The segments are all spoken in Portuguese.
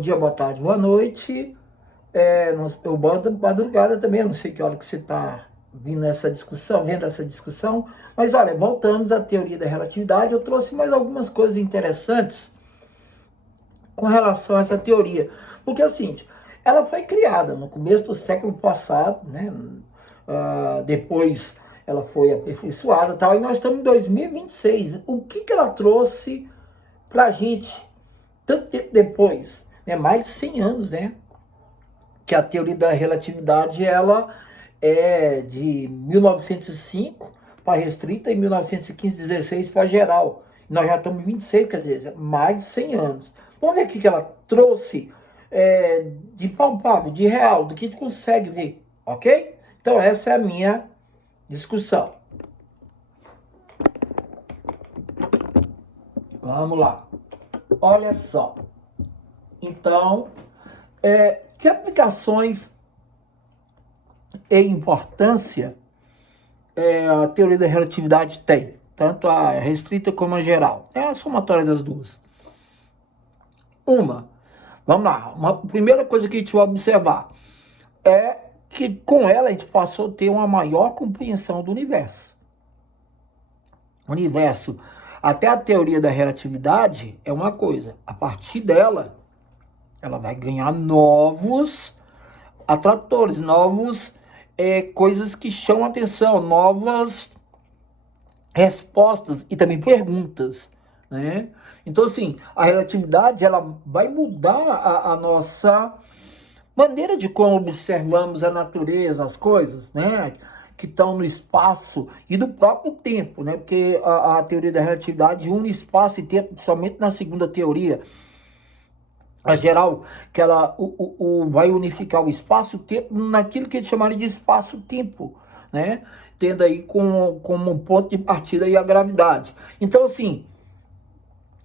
dia, boa tarde, boa noite. Eu boto madrugada também, eu não sei que hora que você está vendo essa discussão. Mas olha, voltamos à teoria da relatividade, eu trouxe mais algumas coisas interessantes com relação a essa teoria. Porque é o seguinte, ela foi criada no começo do século passado, né? Depois ela foi aperfeiçoada e tal, e nós estamos em 2026. O que ela trouxe para a gente tanto tempo depois, né? Mais de 100 anos, né? Que a teoria da relatividade ela é de 1905 para restrita e 1915-16 para geral. Nós já estamos em 26, quer dizer, mais de 100 anos. Vamos ver o que ela trouxe de palpável, de real, do que a gente consegue ver, ok? Então essa é a minha discussão. Vamos lá. Olha só. Então, que aplicações e importância a teoria da relatividade tem? Tanto a restrita como a geral. É a somatória das duas. Vamos lá. Uma primeira coisa que a gente vai observar é que com ela a gente passou a ter uma maior compreensão do universo. O universo, até a teoria da relatividade, é uma coisa. A partir dela, ela vai ganhar novos atratores, novos coisas que chamam atenção, novas respostas e também perguntas, né? Então, assim, a relatividade, ela vai mudar a nossa maneira de como observamos a natureza, as coisas, né? Que estão no espaço e do próprio tempo, né? Porque a teoria da relatividade une espaço e tempo somente na segunda teoria. A geral, que ela vai unificar o espaço e o tempo naquilo que eles chamaram de espaço-tempo, né? Tendo aí como ponto de partida aí a gravidade. Então, assim,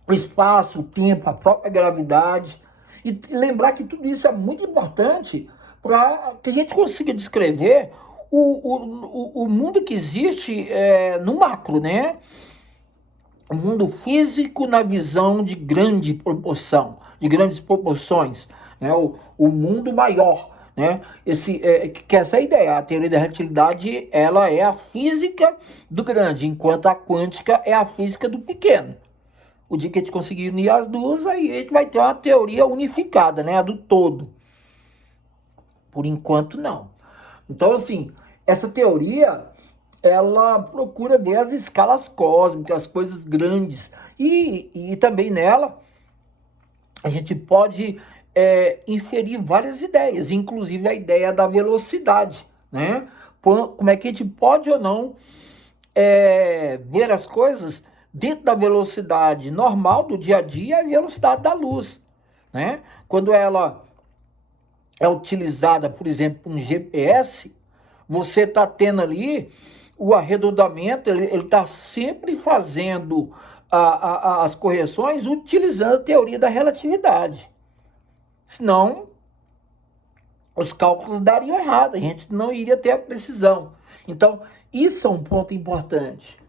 o espaço, o tempo, a própria gravidade. E lembrar que tudo isso é muito importante para que a gente consiga descrever o mundo que existe no macro, né? O mundo físico na visão de grande proporção, de grandes proporções, né? O mundo maior, né? Que essa é a ideia. A teoria da relatividade, ela é a física do grande, enquanto a quântica é a física do pequeno. O dia que a gente conseguir unir as duas, aí a gente vai ter uma teoria unificada, né? A do todo. Por enquanto, não. Então, assim, essa teoria, ela procura ver as escalas cósmicas, as coisas grandes. E também nela, a gente pode inferir várias ideias, inclusive a ideia da velocidade, né? Como é que a gente pode ou não ver as coisas dentro da velocidade normal do dia a dia, a velocidade da luz, né? Quando ela é utilizada, por exemplo, um GPS, você está tendo ali o arredondamento, ele está sempre fazendo as correções utilizando a teoria da relatividade. Senão, os cálculos dariam errado, a gente não iria ter a precisão. Então, isso é um ponto importante.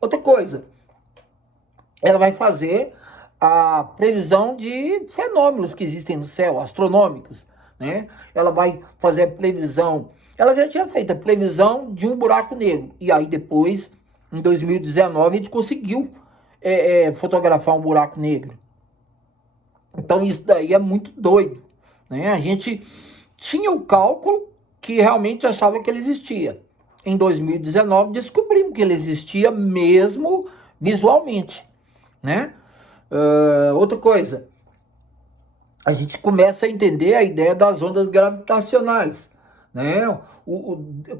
Outra coisa, ela vai fazer a previsão de fenômenos que existem no céu, astronômicos, né? Ela vai fazer a previsão, ela já tinha feito a previsão de um buraco negro, e aí depois, em 2019, a gente conseguiu fotografar um buraco negro. Então isso daí é muito doido, né? A gente tinha o cálculo que realmente achava que ele existia. Em 2019, descobrimos que ele existia mesmo visualmente, né? Outra coisa, a gente começa a entender a ideia das ondas gravitacionais, né?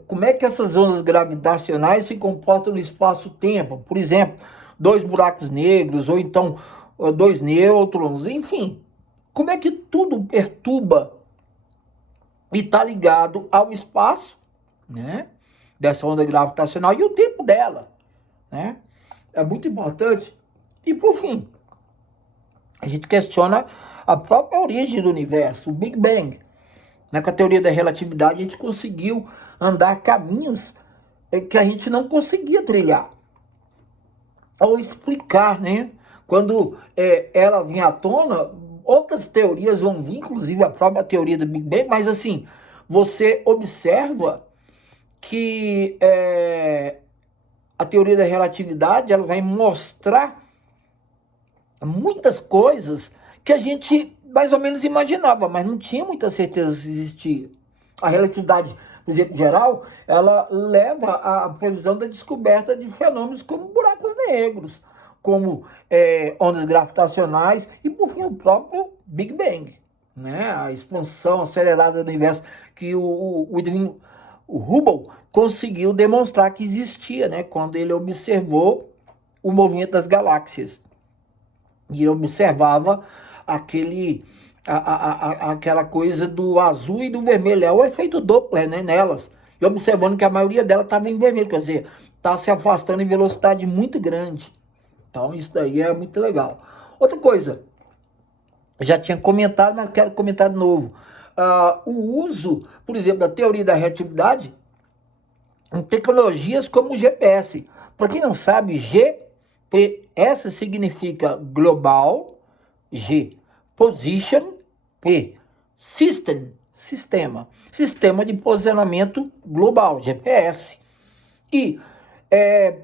Como é que essas ondas gravitacionais se comportam no espaço-tempo? Por exemplo, dois buracos negros, ou então dois nêutrons, enfim. Como é que tudo perturba e está ligado ao espaço, né? Dessa onda gravitacional e o tempo dela, né? É muito importante. E por fim, a gente questiona a própria origem do universo, o Big Bang. Com a teoria da relatividade, a gente conseguiu andar caminhos que a gente não conseguia trilhar. Ou explicar, né? Quando ela vinha à tona, outras teorias vão vir, inclusive a própria teoria do Big Bang, mas assim, você observa que a teoria da relatividade ela vai mostrar muitas coisas que a gente mais ou menos imaginava, mas não tinha muita certeza se existia. A relatividade, por exemplo, geral, ela leva à previsão da descoberta de fenômenos como buracos negros, como ondas gravitacionais e, por fim, o próprio Big Bang, né? A expansão acelerada do universo que o Hubble conseguiu demonstrar que existia, né? Quando ele observou o movimento das galáxias. E observava aquela coisa do azul e do vermelho, é o efeito Doppler, né, nelas. E observando que a maioria delas estava em vermelho, quer dizer, está se afastando em velocidade muito grande. Então isso daí é muito legal. Outra coisa, já tinha comentado, mas quero comentar de novo. O uso, por exemplo, da teoria da relatividade em tecnologias como o GPS. Para quem não sabe, GPS significa global, G, position, P, system, sistema de posicionamento global, GPS. E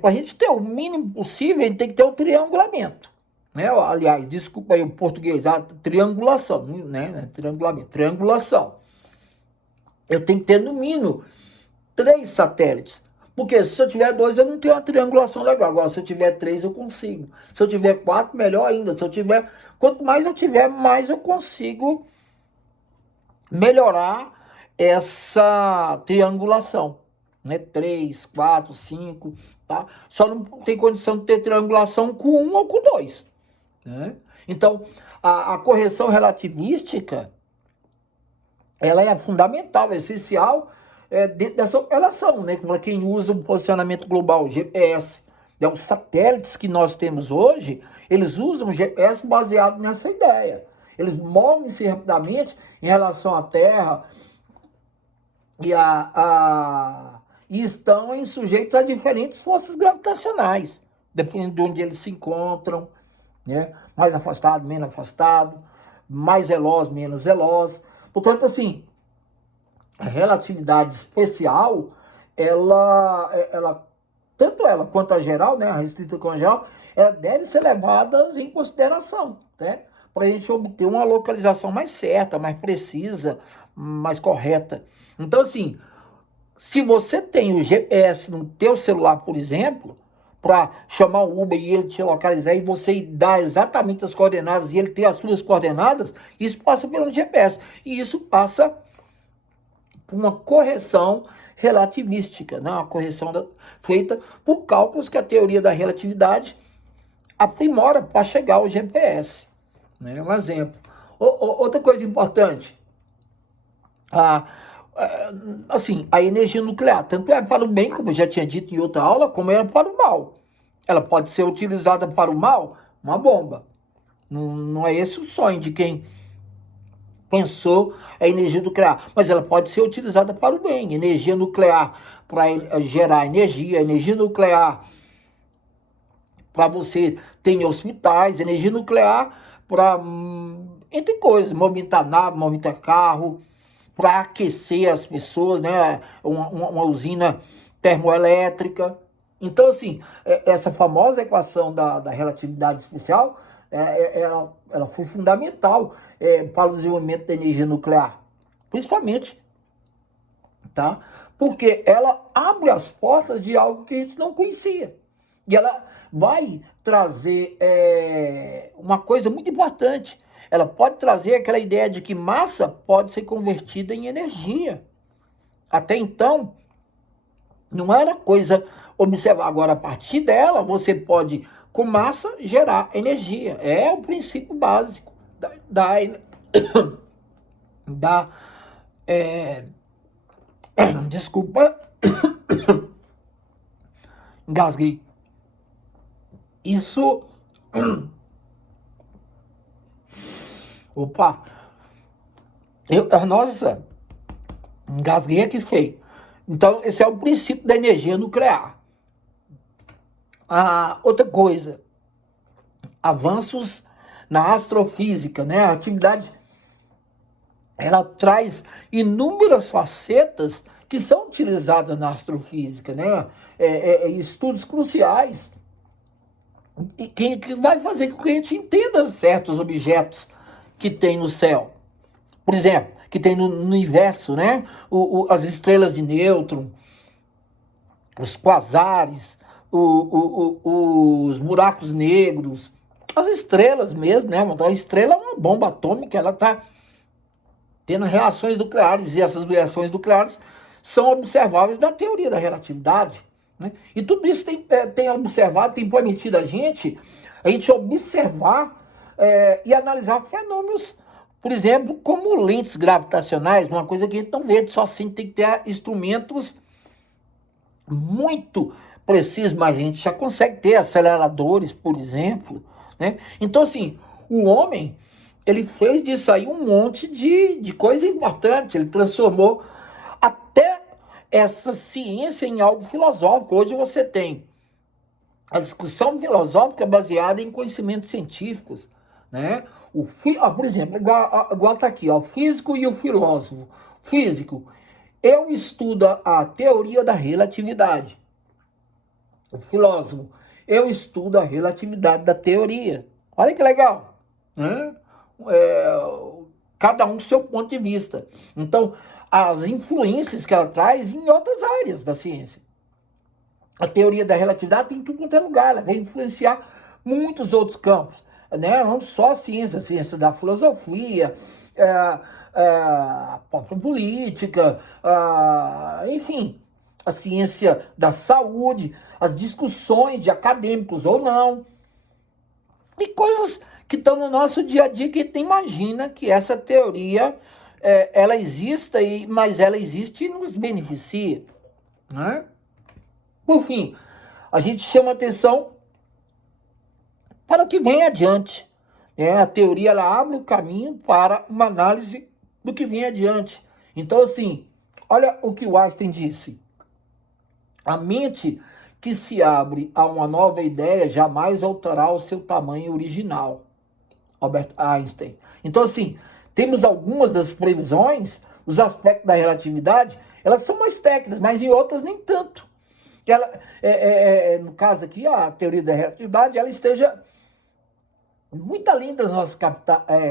para a gente ter o mínimo possível, a gente tem que ter o triangulamento. Né? Aliás, desculpa aí o português, a triangulação, né? Triangulação. Eu tenho que ter no mínimo 3 satélites. Porque se eu tiver 2, eu não tenho uma triangulação legal. Agora, se eu tiver 3, eu consigo. Se eu tiver 4, melhor ainda. Se eu tiver, quanto mais eu tiver, mais eu consigo melhorar essa triangulação. Né? 3, 4, 5, tá? Só não tem condição de ter triangulação com 1 ou com 2. Né? Então, a correção relativística, ela é fundamental, é essencial dentro dessa operação, né? Para quem usa o posicionamento global, GPS. Os satélites que nós temos hoje, eles usam GPS baseado nessa ideia. Eles movem-se rapidamente em relação à Terra e estão sujeitos a diferentes forças gravitacionais, dependendo de onde eles se encontram, né? Mais afastado, menos afastado, mais veloz, menos veloz. Portanto, assim, a relatividade especial, tanto ela quanto a geral, né, a restrita com a geral, ela deve ser levadas em consideração, né, para a gente obter uma localização mais certa, mais precisa, mais correta. Então, assim, se você tem o GPS no teu celular, por exemplo, para chamar o Uber e ele te localizar e você dar exatamente as coordenadas e ele ter as suas coordenadas, isso passa pelo GPS. E isso passa por uma correção relativística, né? Uma correção feita por cálculos que a teoria da relatividade aprimora para chegar ao GPS. Né? Um exemplo. Outra coisa importante, assim, a energia nuclear, tanto é para o bem, como eu já tinha dito em outra aula, como é para o mal. Ela pode ser utilizada para o mal, uma bomba. Não é esse o sonho de quem pensou a energia nuclear, mas ela pode ser utilizada para o bem. Energia nuclear para gerar energia nuclear para você ter em hospitais, energia nuclear para, entre coisas, movimentar nave, movimentar carro, para aquecer as pessoas, né? Uma usina termoelétrica. Então, assim, essa famosa equação da relatividade especial, ela foi fundamental para o desenvolvimento da energia nuclear, principalmente, tá? Porque ela abre as portas de algo que a gente não conhecia. E ela vai trazer uma coisa muito importante. Ela pode trazer aquela ideia de que massa pode ser convertida em energia. Até então, não era coisa observar. Agora, a partir dela, você pode, com massa, gerar energia. É o princípio básico desculpa, engasguei. Isso, opa, nossa, engasguei aqui feio. Então, esse é o princípio da energia nuclear. Outra coisa, avanços na astrofísica, né? A atividade, ela traz inúmeras facetas que são utilizadas na astrofísica, né? Estudos cruciais que vai fazer com que a gente entenda certos objetos que tem no céu. Por exemplo, que tem no universo, né? As estrelas de nêutron, os quasares, os buracos negros, as estrelas mesmo, né? Então, a estrela é uma bomba atômica, ela está tendo reações nucleares, e essas reações nucleares são observáveis na teoria da relatividade, né? E tudo isso tem observado, tem permitido a gente observar e analisar fenômenos, por exemplo, como lentes gravitacionais, uma coisa que a gente não vê, só assim tem que ter instrumentos muito precisos, mas a gente já consegue ter aceleradores, por exemplo, né? Então, assim, o homem, ele fez disso aí um monte de coisa importante, ele transformou até essa ciência em algo filosófico. Hoje você tem a discussão filosófica baseada em conhecimentos científicos, né? Por exemplo, igual está aqui, ó, o físico e o filósofo. Físico, eu estudo a teoria da relatividade. O filósofo, eu estudo a relatividade da teoria. Olha que legal, né? Cada um do seu ponto de vista. Então, as influências que ela traz em outras áreas da ciência. A teoria da relatividade tem tudo quanto é lugar, ela vai influenciar muitos outros campos, né? Não só a ciência da filosofia, a própria política, enfim, a ciência da saúde, as discussões de acadêmicos ou não, e coisas que estão no nosso dia a dia que a gente imagina que essa teoria ela exista, mas ela existe e nos beneficia, né? Por fim, a gente chama atenção para o que vem adiante. A teoria ela abre o caminho para uma análise do que vem adiante. Então, assim, olha o que o Einstein disse. A mente que se abre a uma nova ideia jamais voltará ao seu tamanho original. Albert Einstein. Então, assim, temos algumas das previsões, os aspectos da relatividade, elas são mais técnicas, mas em outras nem tanto. Ela, no caso aqui, a teoria da relatividade, ela esteja muito além das nossas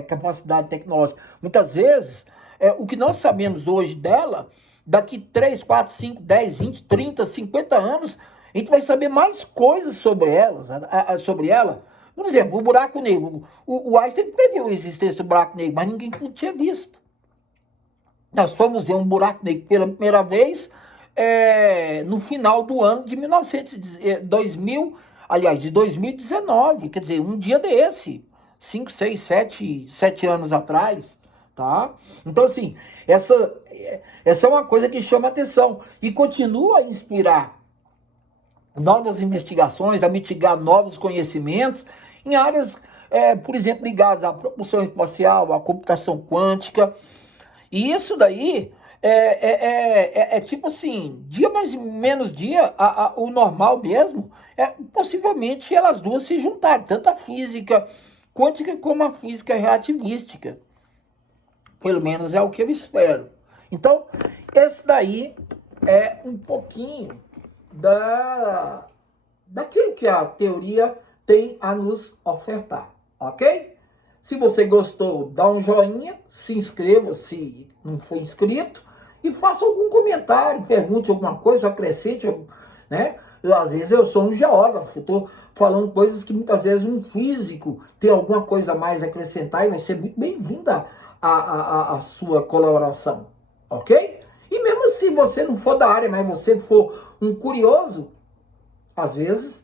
capacidades tecnológicas. Muitas vezes, o que nós sabemos hoje dela, daqui 3, 4, 5, 10, 20, 30, 50 anos, a gente vai saber mais coisas sobre ela. Por exemplo, o buraco negro. O Einstein previu a existência do buraco negro, mas ninguém tinha visto. Nós fomos ver um buraco negro pela primeira vez no final do ano de 2019, quer dizer, um dia desse, 5, 6, 7 anos atrás, tá? Então, assim, essa é uma coisa que chama atenção e continua a inspirar novas investigações, a mitigar novos conhecimentos em áreas, por exemplo, ligadas à propulsão espacial, à computação quântica. E isso daí tipo assim, dia mais menos dia, o normal mesmo, possivelmente elas duas se juntarem, tanto a física quântica como a física relativística. Pelo menos é o que eu espero. Então, esse daí é um pouquinho daquilo que a teoria tem a nos ofertar, ok? Se você gostou, dá um joinha, se inscreva se não for inscrito e faça algum comentário, pergunte alguma coisa, acrescente, né? Às vezes eu sou um geógrafo, estou falando coisas que muitas vezes um físico tem alguma coisa a mais a acrescentar e vai ser muito bem-vinda a sua colaboração, ok? E mesmo se você não for da área, mas você for um curioso, às vezes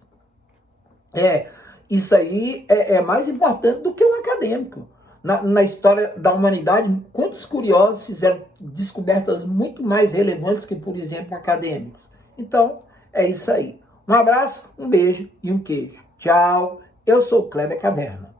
isso aí é mais importante do que um acadêmico. Na história da humanidade, quantos curiosos fizeram descobertas muito mais relevantes que, por exemplo, acadêmicos? Então, é isso aí. Um abraço, um beijo e um queijo. Tchau. Eu sou o Kleber Caverna.